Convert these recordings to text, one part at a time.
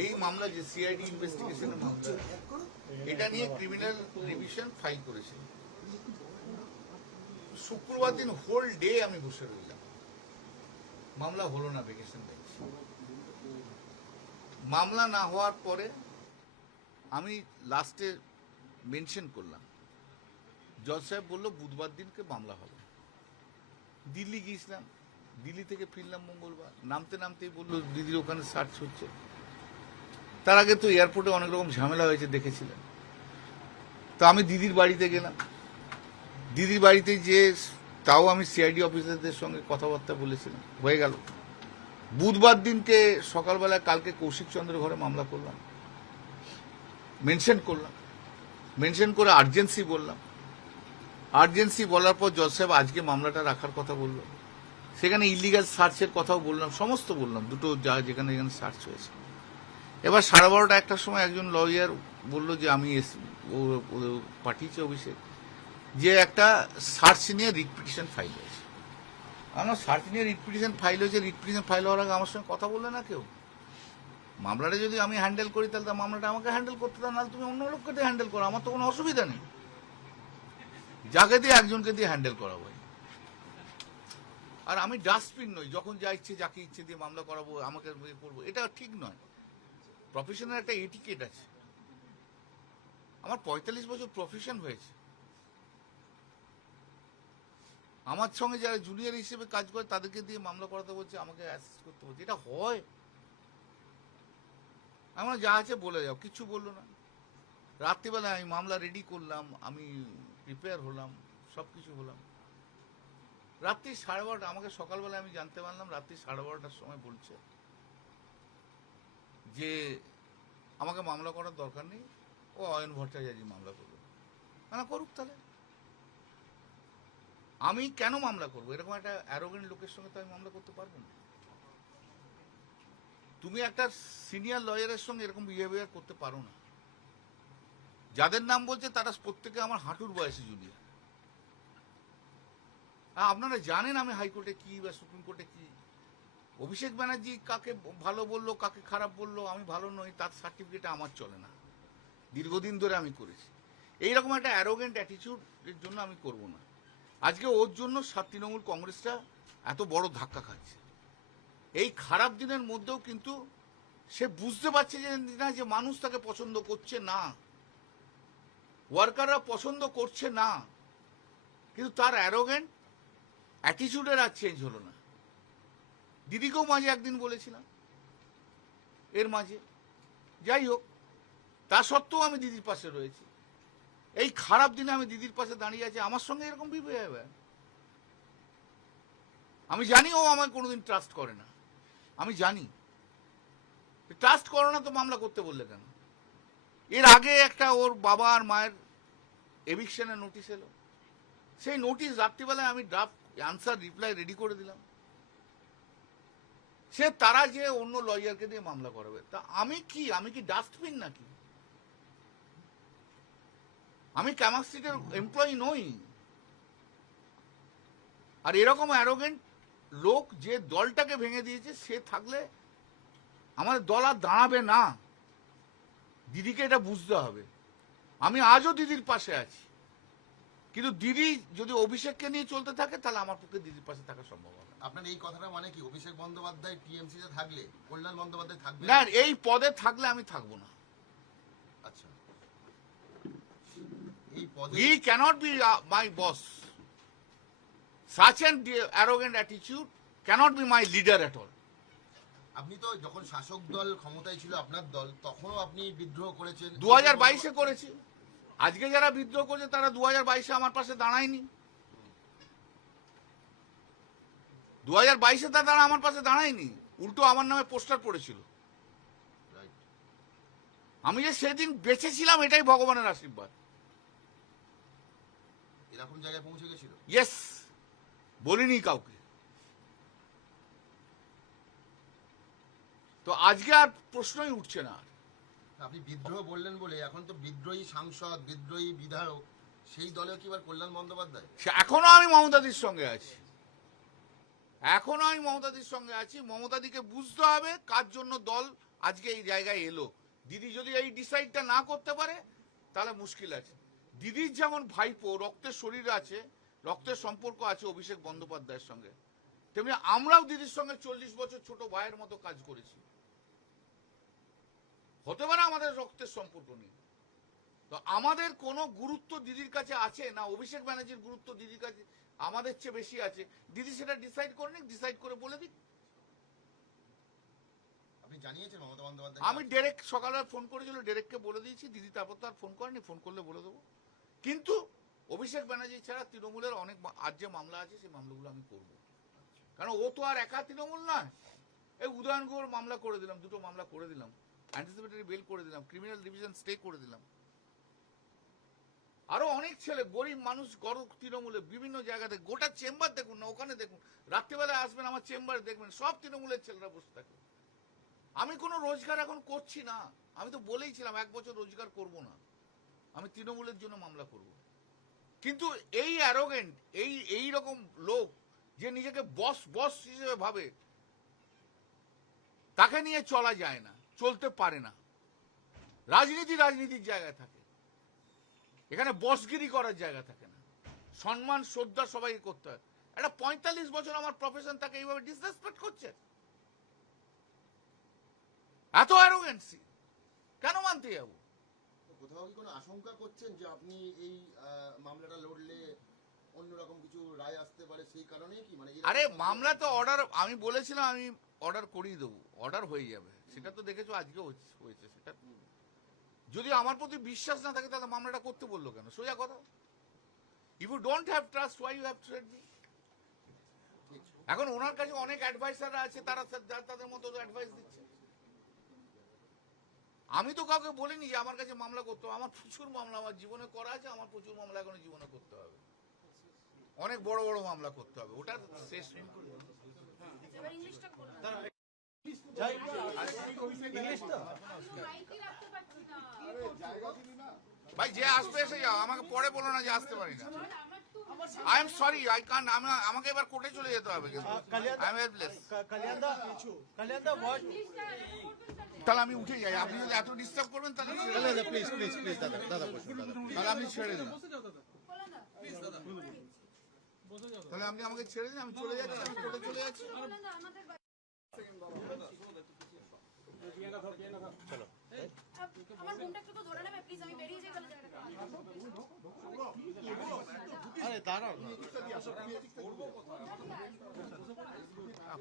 এই মামলা যে সিআইডি ইনভেস্টিগেশনের মামলা, এটা নিয়ে ক্রিমিনাল ডিভিশন ফাইল করেছে। শুক্রবার দিন হোল ডে আমি বসে রইলাম, মামলা হলো না ভেকেশন বেঞ্চ। মামলা না হওয়ার পরে আমি লাস্টে মেনশন করলাম, জজ সাহেব বললো বুধবার দিনকে মামলা হবে। দিল্লি গিয়েছিলাম, দিল্লি থেকে ফিরলাম মঙ্গলবার, নামতে নামতেই বললো দিদির ওখানে সার্চ হচ্ছে। তার আগে তো এয়ারপোর্টে অনেক রকম ঝামেলা হয়েছে দেখেছিলেন। তো আমি দিদির বাড়িতে গেলাম, দিদির বাড়িতে যে তাও আমি সিআইডি অফিসারদের সঙ্গে কথাবার্তা বলেছিলাম, হয়ে গেল। বুধবার দিনকে সকালবেলা কালকে কৌশিক চন্দ্রের ঘরে মামলা করলাম, মেনশন করলাম, মেনশন করে আর্জেন্সি বললাম। আর্জেন্সি বলার পর জজ সাহেব আজকে মামলাটা রাখার কথা বললো। সেখানে ইলিগাল সার্চের কথাও বললাম, সমস্ত বললাম, দুটো যা যেখানে যেখানে সার্চ হয়েছে। এবার 12:30 একটার সময় একজন লয়ার বললো যে আমি পাঠিয়েছি অভিষেক, যে একটা সার্চ নিয়ে রিট পিটিশন ফাইল হয়েছে। আমার সার্চ নিয়ে রিট পিটিশন ফাইল হয়েছে, রিট পিটিশন ফাইল হওয়ার আগে আমার সঙ্গে কথা বললে না কেউ? মামলাটা যদি আমি হ্যান্ডেল করি তাহলে মামলাটা আমাকে হ্যান্ডেল করতে দাও, নাহলে তুমি অন্য লোককে দিয়ে হ্যান্ডেল করো, আমার তো কোনো অসুবিধা নেই। যাকে দিয়ে একজনকে দিয়ে হ্যান্ডেল করাবো। আর আমি ডাস্টবিন নই, যখন যা ইচ্ছে যাকে ইচ্ছে দিয়ে মামলা করাবো, আমাকে করবো, এটা ঠিক নয়। প্রফেশনের একটা এটিকেট আছে। আমার 45 বছর প্রফেশন হয়েছে, আমার সঙ্গে যারা জুনিয়র হিসেবে কাজ করে তাদেরকে দিয়ে মামলা করাতে বলছে, আমাকে অ্যাসিস্ট করতে বলছে, এটা হয়? আমরা যা আছে বলে যাও, কিচ্ছু বললো না। রাত্রিবেলা আমি মামলা রেডি করলাম, আমি প্রিপেয়ার হলাম, সব কিছু হলাম। রাত্রি 12:30, আমাকে সকালবেলা আমি জানতে পারলাম রাত্রি 12:30টার সময় বলছে যে আমাকে মামলা করার দরকার নেই, ও অয়ন ভট্টাচার্য মামলা করবে। না করুক তাহলে, আমি কেন মামলা করবো? এরকম একটা অ্যারোগেন্ট লোকের সঙ্গে তো আমি মামলা করতে পারবো না। তুমি একটা সিনিয়র লয়ারের সঙ্গে এরকম বিহেভিয়ার করতে পারো না। যাদের নাম বলছে তারা প্রত্যেকে আমার হাঁটুর বয়সে জুনিয়র। আপনারা জানেন আমি হাইকোর্টে কি বা সুপ্রিম কোর্টে কি। অভিষেক ব্যানার্জি কাকে ভালো বললো, কাকে খারাপ বললো, আমি ভালো নই তার সার্টিফিকেট আমার চলে না। দীর্ঘদিন ধরে আমি করেছি। এইরকম একটা অ্যারোগেন্ট অ্যাটিটিউডের জন্য আমি করব না। আজকে ওর জন্য তৃণমূল কংগ্রেসটা এত বড় ধাক্কা খাচ্ছে। এই খারাপ দিনের মধ্যেও কিন্তু সে বুঝতে পারছে যে মানুষ তাকে পছন্দ করছে না, ওয়ার্কাররা পছন্দ করছে না, কিন্তু তার অ্যারোগেন্ট অ্যাটিটিউডের আর চেঞ্জ হলো না। দিদিকেও মাঝে একদিন বলেছিলাম, এর মাঝে যাই হোক, তা সত্ত্বেও আমি দিদির পাশে রয়েছি। এই খারাপ দিনে আমি দিদির পাশে দাঁড়িয়ে আছি, আমার সঙ্গে এরকম বিহেভিয়ার। আমি জানি ও আমায় কোনোদিন ট্রাস্ট করে না, আমি জানি। ট্রাস্ট করো না তো মামলা করতে বললে কেন? এর আগে একটা ওর বাবা আর মায়ের এভিকশনের নোটিশ এলো, সেই নোটিশ রাত্রিবেলায় আমি ড্রাফট আনসার রিপ্লাই রেডি করে দিলাম। সে তারা যে অন্য লয়ারকে দিয়ে মামলা করাবে, তা আমি কি ডাস্টবিন নাকি? আমি ক্যামাক স্ট্রিটের এমপ্লয়ি নই। আর এরকম অ্যারোগেন্ট লোক যে দলটাকে ভেঙে দিয়েছে, সে থাকলে আমাদের দল আর দাঁড়াবে না। দিদিকে এটা বুঝতে হবে। আমি আজও দিদির পাশে আছি, কিন্তু দিদি যদি অভিষেককে নিয়ে চলতে থাকে তাহলে আমার পক্ষে দিদির পাশে থাকা সম্ভব হবে। আপনার এই কথাটা মানে কি, অভিষেক বন্দ্যোপাধ্যায় টিএমসিতে থাকলে কল্যাণ বন্দ্যোপাধ্যায় থাকবে না? এই পদে থাকলে আমি থাকবো না। আচ্ছা, এই পদে he cannot be my boss. Such an arrogant attitude cannot be my leader at all. আপনি তো যখন শাসক দল ক্ষমতায় ছিল আপনার দল, তখনও আপনি বিদ্রোহ করেছেন। 2022-এ করেছি। আজকে যারা বিদ্রোহ করছে তারা 2022-এ আমার পাশে দাঁড়ায়নি। 2022-এ তারা আমার পাশে দাঁড়ায়নি, উল্টো আমার নামে পোস্টার পড়েছিল। আমি যে সেদিন বেঁচে ছিলাম এটাই ভগবানের আশীর্বাদ। এরকম জায়গায় পৌঁছে গেছিল। ইয়েস, বলিনি কাউকে। তো আজকে আর প্রশ্নই উঠছে না। আপনি বিদ্রোহ বললেন বলে এখন তো বিদ্রোহী সাংসদ, বিদ্রোহী বিধায়ক, সেই দলেও কি এবার কল্যাণ বন্দ্যোপাধ্যায়? এখনো আমি মমতাদির সঙ্গে আছি, এখনো আমি মমতাদির সঙ্গে আছি। মমতাদিকে বুঝতে হবে কার জন্য দল আজকে এই জায়গায় এলো। দিদি যদি এই ডিসাইডটা না করতে পারে তাহলে মুশকিল আছে। দিদির যেমন ভাইপো রক্তের শরীর আছে, রক্তের সম্পর্ক আছে অভিষেক বন্দ্যোপাধ্যায়ের সঙ্গে, তেমনি আমরাও দিদির সঙ্গে 40 বছর ছোট ভাইয়ের মতো কাজ করেছি। হতে পারে আমাদের রক্তের সম্পর্ক নেই, তো আমাদের কোনো গুরুত্ব দিদির কাছে আছে না অভিষেক ব্যানার্জির গুরুত্ব দিদির কাছে আমাদের চেয়ে বেশি আছে। দিদি সেটা ডিসাইড করে নিক, ডিসাইড করে বলে দিক। আপনি জানিয়েছেন মমতা বন্দ্যোপাধ্যায়? আমি ডেরেক সকালবেলা ফোন করেছিল, ডেরেককে বলে দিয়েছি, দিদি তারপর তো আর ফোন করেনি, ফোন করলে বলে দেবো। কিন্তু অভিষেক ব্যানার্জি ছাড়া তৃণমূলের অনেক আর যে মামলা আছে সেই মামলাগুলো আমি করব, কারণ ও তো আর একা তৃণমূল নয়। এই উদয়ন গুহর মামলা করে দিলাম, দুটো মামলা করে দিলাম, অ্যান্টিসিপেটরি বেল করে দিলাম, ক্রিমিনাল ডিভিশন স্টে করে দিলাম। আরো অনেক ছেলে গরিব মানুষ গরিব তৃণমূলে বিভিন্ন জায়গাতে, গোটা চেম্বার দেখুন না, ওখানে দেখুন, রাত্রিবেলায় আসবেন আমার চেম্বারে দেখবেন সব তৃণমূলের ছেলেরা বসে থাকে। আমি কোনো রোজগার এখন করছি না, আমি তো বলেইছিলাম 1 বছর রোজগার করব না, আমি তৃণমূলের জন্য মামলা করব। কিন্তু এই অ্যারোগেন্ট, এই রকম লোক যে নিজেকে বস বস হিসেবে ভাবে, তাকে নিয়ে চলা যায় না, চলতে পারে না। রাজনীতির জায়গায় থাকে, এখানে বসগিরি করার জায়গা থাকে না। সম্মান শ্রদ্ধা সবাই করতে হয়। একটা 45 বছর আমার প্রফেশন তাকে এইভাবে ডিসরেসপেক্ট করছে, এত অ্যারোগেন্সি কেন মানতে যাবো? কোথাও কি কোনো আশঙ্কা করছেন যে আপনি এই মামলাটা লড়লে অন্যরকম কিছু রায় আসতে পারে, সেই কারণেই কি? মানে আরে মামলা তো অর্ডার, আমি বলেছিলাম আমি অর্ডার করিয়ে দেবো, অর্ডার হয়ে যাবে, সেটা তো দেখেছো আজকে হয়েছে। সেটা যদি আমার প্রতি বিশ্বাস না থাকে তাহলে মামলাটা করতে বললো কেন? সোজা কথা। If you don't have trust, why you have trade me? এখন ওনার কাছে অনেক অ্যাডভাইসাররা আছে, তারা তাদের মতো অ্যাডভাইস দিচ্ছে। আমি তো কাউকে বলিনি যে আমার কাছে মামলা করতে হবে। আমার প্রচুর মামলা আমার জীবনে করা আছে, আমার প্রচুর মামলা এখনো জীবনে করতে হবে, অনেক বড় বড় মামলা করতে হবে, ওটা শেষ নেই। ভাই যে আসবে এসে যাও, আমাকে পরে বলো না যে আসতে পারি না। I am sorry, I can't. আমাকে এবার কোর্টে চলে যেতে হবে। I am helpless. তাহলে আমি উঠে যাই, আপনি যদি এত ডিস্টার্ব করবেন তাহলে প্লিজ প্লিজ প্লিজ দাদা দাদা বসুন দাদা তাহলে আমি ছেড়ে দিন, তাহলে আপনি আমাকে ছেড়ে দিন, আমি চলে যাচ্ছি, আমি কোর্টে চলে যাচ্ছি। আমার বোনটা একটু তো ধরে নেবে প্লিজ, আমি বেরিয়ে যাই তাহলে জায়গাটা। আরে দাঁড়াও না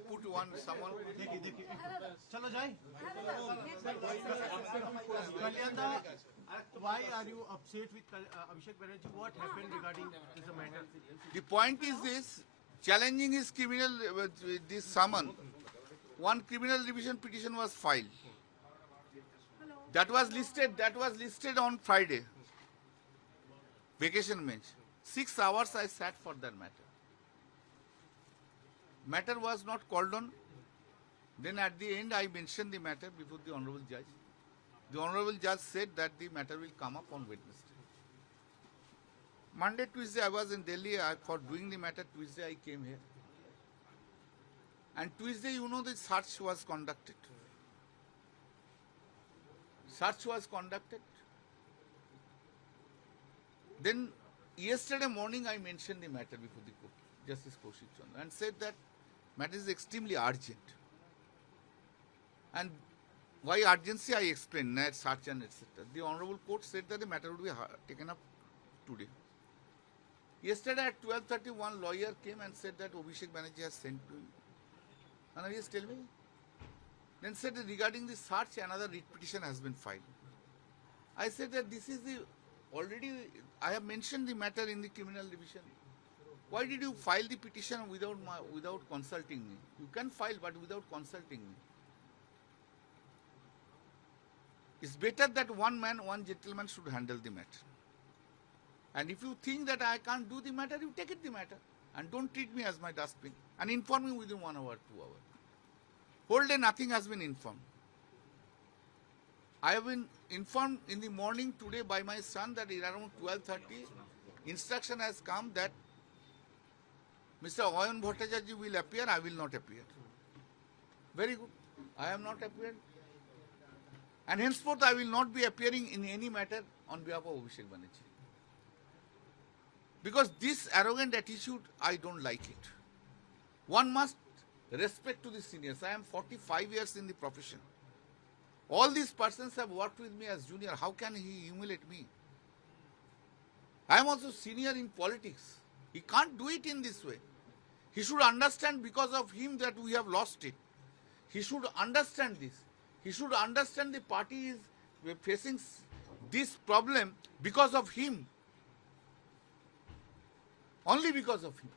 Put one someone. দেখি চলো যাই Kalyanda, why are you upset with Abhishek Banerjee? What happened regarding this matter? The point is this: challenging his criminal this summon. One criminal division petition was filed. That was listed on Friday. Vacation bench. 6 hours I sat for that matter. Matter was not called on. Then at the end I mentioned the matter before the honorable judge. The honorable judge said that the matter will come up on Wednesday. Monday, Tuesday I was in Delhi for doing the matter. Tuesday I came here. And Tuesday, you know, the search was conducted. Then yesterday morning I mentioned the matter before the court, Justice Kaushik Chandra, and said that matter is extremely urgent. And why urgency I explained, net search and etc. The honorable court said that the matter would be taken up today. Yesterday at 12:30, one lawyer came and said that Abhishek Banerjee has sent to him. And I just tell me. Then said that regarding the search, another writ petition has been filed. I said that this is the already, I have mentioned the matter in the criminal division. Why did you file the petition without consulting me? You can file, but without consulting me. It's better that one man, one gentleman should handle the matter. And if you think that I can't do the matter, you take it the matter. And don't treat me as my dustbin. And inform me within 1 hour, 2 hours. Whole day nothing has been informed. I have been informed in the morning today by my son that around 12:30, instruction has come that Mr. Oyan Bhattacharya will appear, I will not appear. Very good. I have not appeared. And henceforth I will not be appearing in any matter on behalf of Abhishek Banerjee. Because this arrogant attitude, I don't like it. One must respect to the seniors. I am 45 years in the profession. All these persons have worked with me as junior. How can he humiliate me? I am also senior in politics. He can't do it in this way. He should understand because of him that we have lost it. He should understand this. He should understand the party is facing this problem because of him. Only because of him.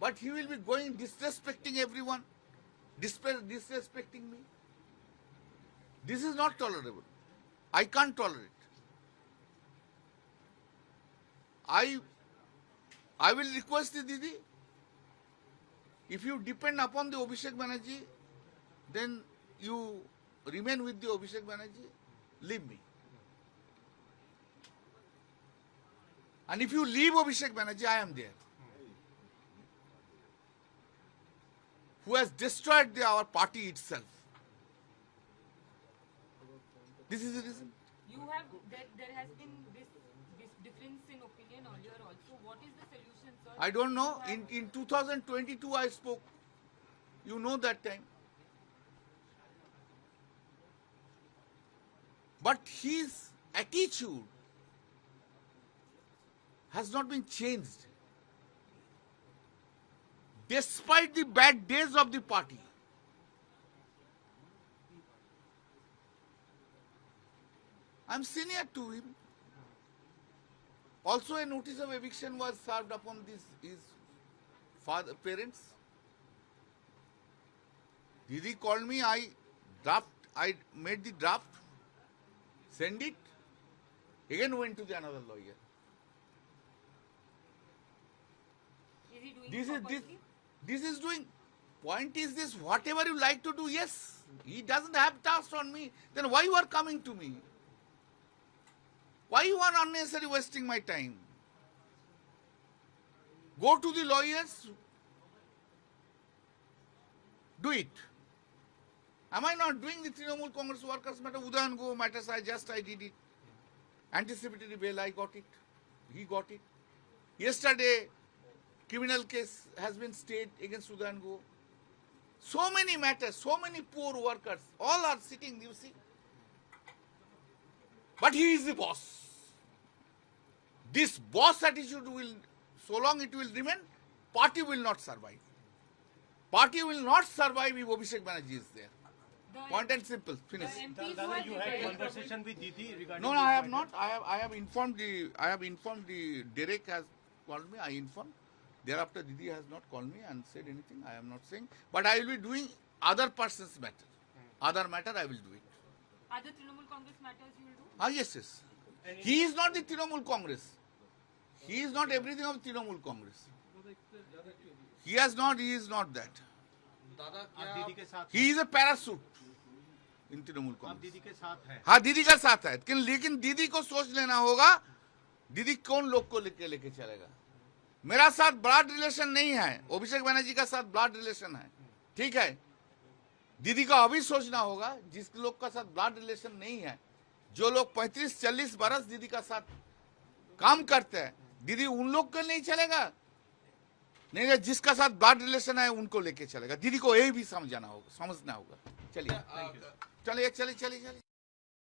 But he will be going disrespecting everyone, disrespecting me. This is not tolerable. I can't tolerate. I will request the Didi, if you depend upon the Abhishek Banerjee, then you remain with the Abhishek Banerjee, leave me. And if you leave Abhishek Banerjee, I am there. Who has destroyed our party itself. This is the reason. You have there has been this difference in opinion earlier also. What is the solution, sir? I don't know. In 2022 I spoke. You know that time. But his attitude has not been changed. Despite the bad days of the party. I am senior to him. Also a notice of eviction was served upon his parents. Didi called me, I made the draft, send it, again went to the another lawyer. Is he doing it purposely? This is doing. Point is this, whatever you like to do, yes. He doesn't have task on me. Then why you are coming to me? Why you are unnecessarily wasting my time? Go to the lawyers. Do it. Am I not doing the Trinamool Congress workers matter? Udayan Go matters, I did it. Anticipatory bail, I got it. He got it. Yesterday, criminal case has been stayed against Udayan Go. So many matters, so many poor workers, all are sitting, you see. But he is the boss. This boss attitude will, so long it will remain, party will not survive. Party will not survive if Abhishek Banerjee is there. Point and simple. Finish. MPs Dada, were you had retired. conversation with Didi regarding No, this I have matter. not. I have informed the Derek has called me. I informed. Thereafter, Didi has not called me and said anything. I am not saying. But I will be doing other person's matter. Other matter, I will do it. Other Trinamool Congress matters you will do? Yes, yes. He is not the Trinamool Congress. He is not everything of Trinamool Congress. He is not that. आप दीदी के साथ He is a parachute in Trinamool आप Congress. दीदी के साथ हैं हाँ दीदी का साथ है लेकिन दीदी को सोच लेना होगा दीदी कौन लोग को लेके चलेगा मेरा साथ ब्लड रिलेशन नहीं है अभिषेक बनर्जी का साथ ब्लड रिलेशन है ठीक है दीदी का अभी सोचना होगा जिस लोग का साथ ब्लड रिलेशन नहीं है जो लोग 35-40 बरस दीदी का साथ काम करते हैं दीदी उन लोग को नहीं चलेगा नहीं जिसका साथ ब्लड रिलेशन है उनको लेके चलेगा दीदी को यही भी समझना होगा समझना होगा चलिए चलिए